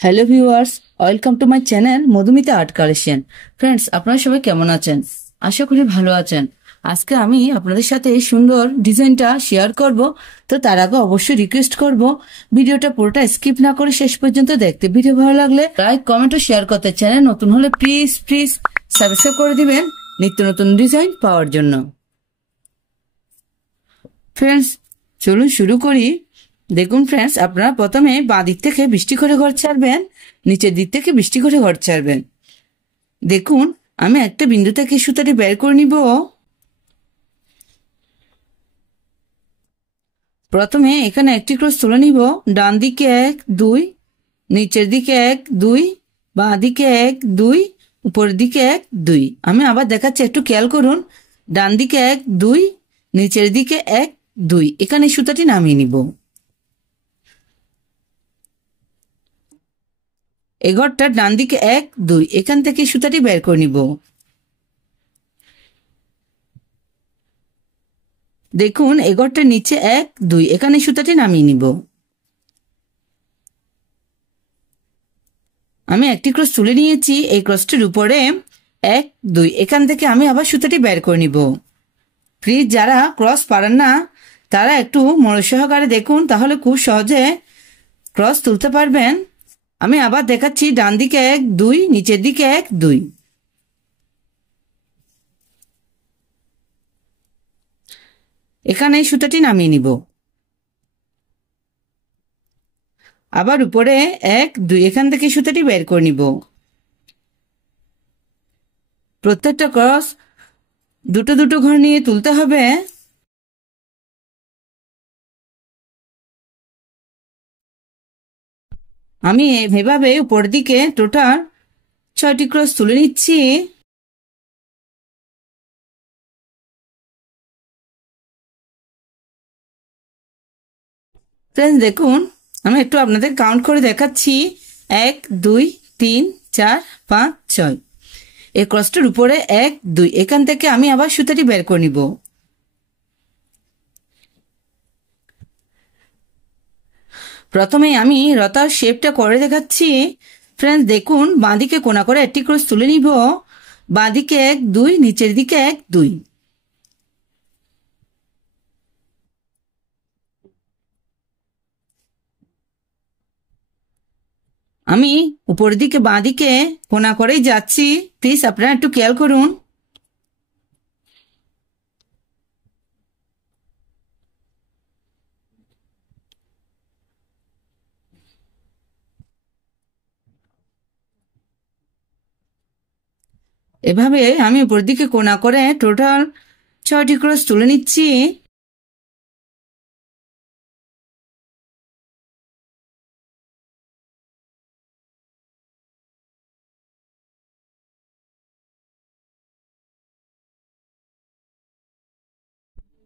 Hello viewers, welcome to my channel Madhumita art collection. Friends, আপনারা সবাই কেমন আছেন? আশা করি ভালো আছেন। আজকে আমি আপনাদের সাথে এই সুন্দর ডিজাইনটা শেয়ার করব। তো তার আগে অবশ্যই রিকোয়েস্ট করব ভিডিওটা পুরোটা স্কিপ না করে শেষ পর্যন্ত দেখতে। ভিডিও ভালো লাগলে লাইক, কমেন্ট ও শেয়ার করতে, চ্যানেল নতুন হলে প্লিজ প্লিজ সাবস্ক্রাইব করে দিবেন নিত্য নতুন ডিজাইন পাওয়ার জন্য। ফ্রেন্ডস, চলুন শুরু করি। দেখুন ফ্রেন্ডস, আপনারা প্রথমে বাঁ দিক থেকে বৃষ্টি করে ঘর ছাড়বেন, নিচের দিক থেকে বৃষ্টি করে ঘর ছাড়বেন। দেখুন, আমি একটা বিন্দু থেকে সুতাটি বের করে নিব। প্রথমে এখানে একটি ক্রস তুলে নিব। ডান দিকে 1 2, নিচের দিকে 1 2, বাঁ দিকে 1 2, উপরের দিকে 1 2। আমি আবার দেখাচ্ছি, একটু খেয়াল করুন। ডান দিকে 1 2, নিচের দিকে 1 2। এখানে সুতাটি নামিয়ে নিব। এই ঘরটার ডান দিকে 1 2, এখান থেকে সুতাটি বের করে নিব। দেখুন, এই ঘরটার নিচে 1 2, এখানে সুতাটি নামিয়ে নিব। আমি একটি ক্রস তুলে নিয়েছি। এই ক্রসটির উপরে 1 2, এখান থেকে আমি আবার সুতাটি বের করে নিব। প্লিজ যারা ক্রস পারেন না তারা একটু মনোযোগ সহকারে দেখুন, তাহলে খুব সহজে ক্রস তুলতে পারবেন। আমি আবার দেখাচ্ছি, ডান দিকে 1 2, নিচের দিকে 1 2। এখানে এই সুতাটি নামিয়ে নিব। আবার উপরে 1 2, এখান থেকে সুতাটি বের করে নিব। প্রত্যেকটা ক্রস দুটো দুটো ঘর নিয়ে তুলতে হবে। আমি এভাবে উপর দিকে টোটাল 6টি ক্রস তুলে নিচ্ছি। ফ্রেন্ডস, দেখুন, আমি একটু আপনাদের কাউন্ট করে দেখাচ্ছি। 1 2 3 4 5 6। এই ক্রসটার উপরে 1 2, এখান থেকে আমি আবার সুতাটি বের করে নিব। প্রথমে আমি লতার শেপটা করে দেখাচ্ছি। ফ্রেন্ডস, দেখুন, বাঁদিকে কোনা করে একটি ক্রস তুলে নিব। বাঁদিকে 1 2, নিচের দিকে 1 2। আমি উপরের দিকে বাঁদিকে কোনা করেই যাচ্ছি। প্লিজ আপনারা একটু খেয়াল করুন। এভাবে আমি উপরের দিকে কোনা করে টোটাল 6টি ক্রস তুলে নিচ্ছি।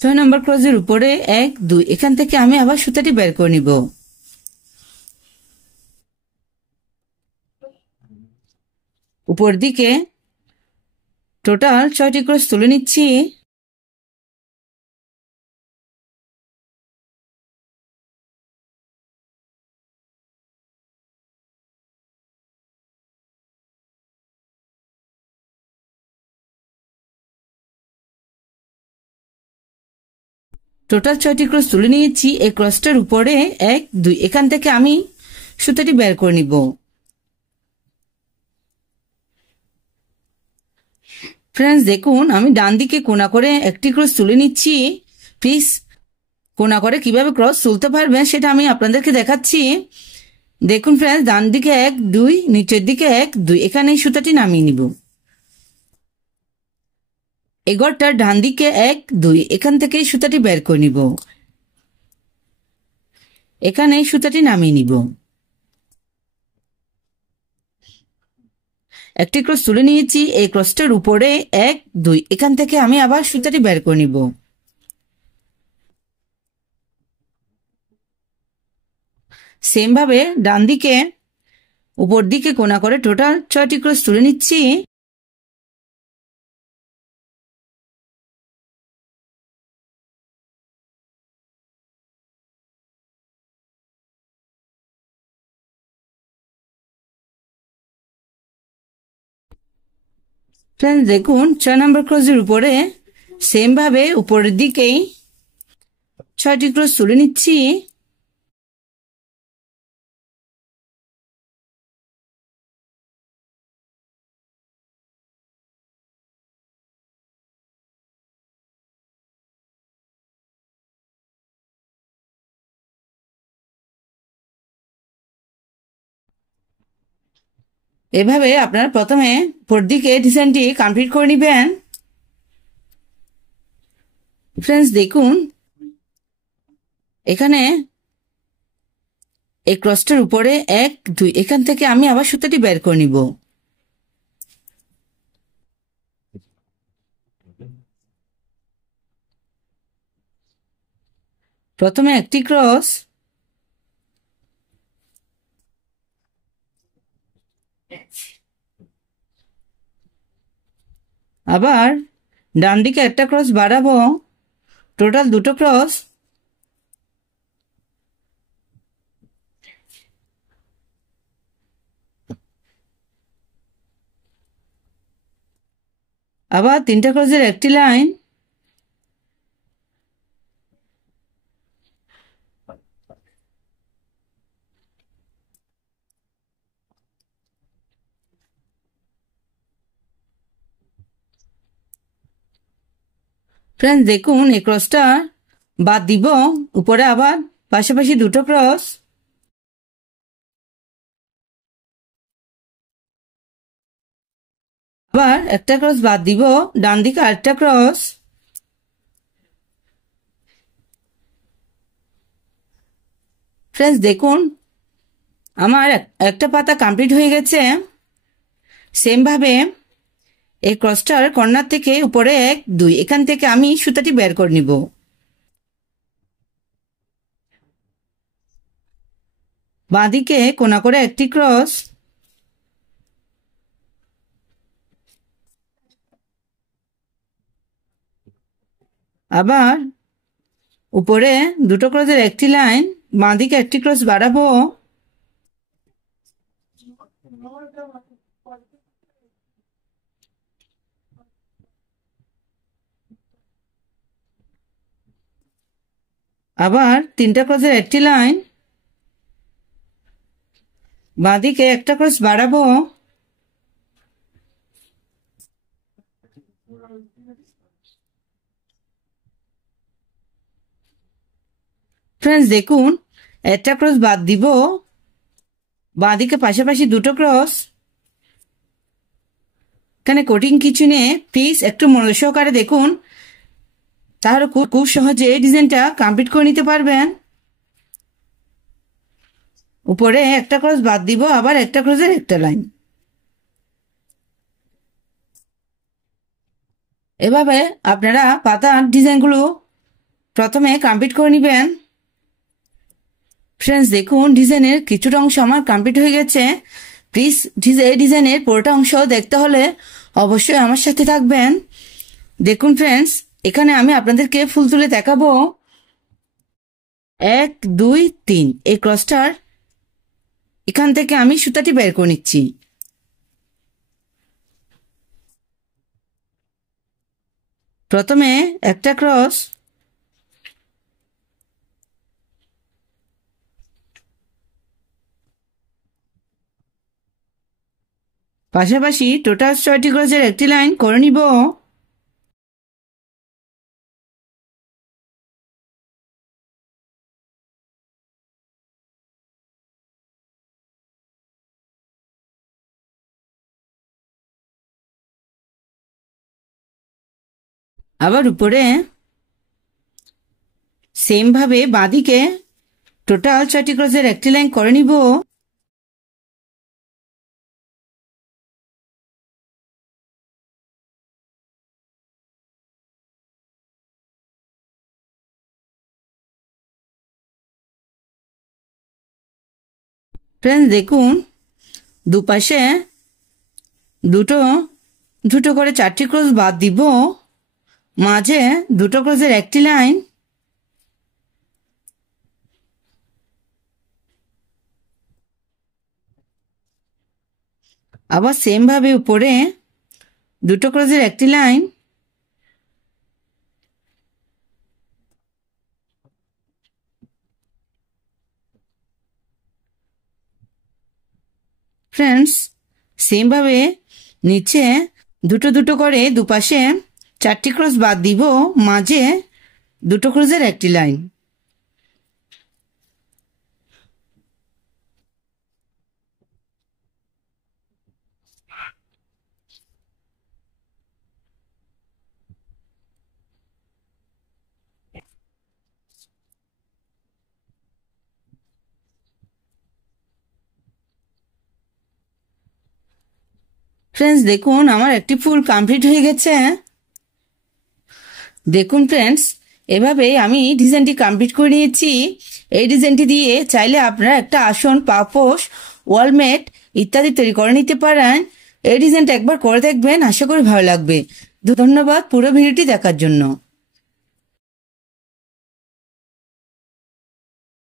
ছয় নম্বর ক্রসের উপরে 1 2, এখান থেকে আমি আবার সুতাটি বের করে নিব। উপর দিকে টোটাল 6টি ক্রস তুলে নিচ্ছি। টোটাল 6টি ক্রস তুলে নিয়েছি। এই ক্রসটার উপরে 1 2, এখান থেকে আমি সুতাটি বের করে নিব। ফ্রেন্ডস, দেখুন, আমি ডান দিকে কোনা করে একটি ক্রস তুলে নিচ্ছি। প্লিজ কোনা করে কিভাবে ক্রস তুলতে পারবেন সেটা আমি আপনাদেরকে দেখাচ্ছি। দেখুন ফ্রেন্ডস, ডান দিকে 1 2, নিচের দিকে 1 2, এখানে এই সুতাটি নামিয়ে নিব। এই ঘরটার ডান দিকে 1 2, এখান থেকে এই সুতাটি বের করে নিব। এখানে এই সুতাটি নামিয়ে নিব। একটি ক্রস তুলে নিয়েছি। এই ক্রসটার উপরে 1 2, এখান থেকে আমি আবার সুতাটি বের করে নিব। সেম ভাবে ডান দিকে উপর দিকে কোনা করে টোটাল 6টি ক্রস তুলে নিচ্ছি। ফ্রেন্ডস দেখুন 6 নম্বর ক্রসের উপরে সেম ভাবে উপরের দিকেই 6টি ক্রস তুলে নিচ্ছি। এভাবে আপনারা প্রথমে উপর দিকে ডিজাইনটি কমপ্লিট করে নেবেন। ফ্রেন্ডস দেখুন এখানে এই ক্রসটার উপরে 1 2 এখান থেকে আমি আবার সুতাটি বের করে নিব। প্রথমে একটি ক্রস, আবার ডান দিকে একটা ক্রস বাড়াবো, টোটাল 2টো ক্রস। আবার 3টা ক্রসের একটি লাইন, ফ্রেন্ডস দেখুন এই ক্রসটা বাদ দিব, উপরে আবার পাশাপাশি 2টো ক্রস, আবার একটা ক্রস বাদ দিব, ডান দিকে আরেকটা ক্রস। ফ্রেন্ডস দেখুন আমার একটা পাতা কমপ্লিট হয়ে গেছে। সেম ভাবে এই ক্রসটার কর্নার থেকে উপরে 1 2 এখান থেকে আমি সুতাটি বের করে নিব। বাঁদিকে কোনা করে একটি ক্রস, আবার উপরে 2টো ক্রসের একটি লাইন, বাঁদিকে একটি ক্রস বাড়াবো, আবার 3টা ক্রসের একটি লাইন, বাঁদিকে একটা ক্রস বাড়াবো, ফ্রেন্ডস দেখুন একটা ক্রস বাদ দিব, বাঁদিকে পাশাপাশি 2টো ক্রস। এখানে কোটিং কিছু নেই, প্লিজ একটু মনোযোগ সহকারে দেখুন, তাহলে খুব সহজে এই ডিজাইনটা কমপ্লিট করে নিতে পারবেন। উপরে একটা ক্রস বাদ দিব, আবার একটা ক্রসের একটা লাইন। এভাবে আপনারা পাতার ডিজাইনগুলো প্রথমে কমপ্লিট করে নেবেন। ফ্রেন্ডস দেখুন ডিজাইনের কিছুটা অংশ আমার কমপ্লিট হয়ে গেছে। প্লিজ এই ডিজাইনের পুরোটা অংশ দেখতে হলে অবশ্যই আমার সাথে থাকবেন। দেখুন ফ্রেন্ডস এখানে আমি আপনাদেরকে ফুল তুলে দেখাবো। 1 2 3 এই ক্রসটার এখান থেকে আমি সুতাটি বের করে নিচ্ছি। প্রথমে একটা ক্রস, পাশাপাশি টোটাল 6টি ক্রসের একটি লাইন করে নিব। আবার উপরে সেম ভাবে বাঁদিকে টোটাল 6টি ক্রসের একটি লাইন করে নিব। ফ্রেন্ডস দেখুন দুপাশে দুটো দুটো করে 4টি ক্রস বাদ দিব, মাঝে 2টো ক্রসের একটি লাইন, আবার সেম ভাবে উপরে দুটো ক্রসের একটি লাইন, ফ্রেন্ডস সেম ভাবে নিচে দুটো দুটো করে দুপাশে 4টি ক্রস বাদ দিব, মাঝে দুটো ক্রসের একটি লাইন। ফ্রেন্ডস দেখুন আমার একটি ফুল কমপ্লিট হয়ে গেছে। দেখুন ফ্রেন্ডস এভাবে আমি ডিজাইনটি কমপ্লিট করে নিয়েছি। এই ডিজাইনটি দিয়ে চাইলে আপনারা একটা আসন, পাপোশ, ওয়ালমেট ইত্যাদি তৈরি করে নিতে পারেন। এই ডিজাইনটা একবার করে দেখবেন, আশা করি ভালো লাগবে। ধন্যবাদ পুরো ভিডিওটি দেখার জন্য।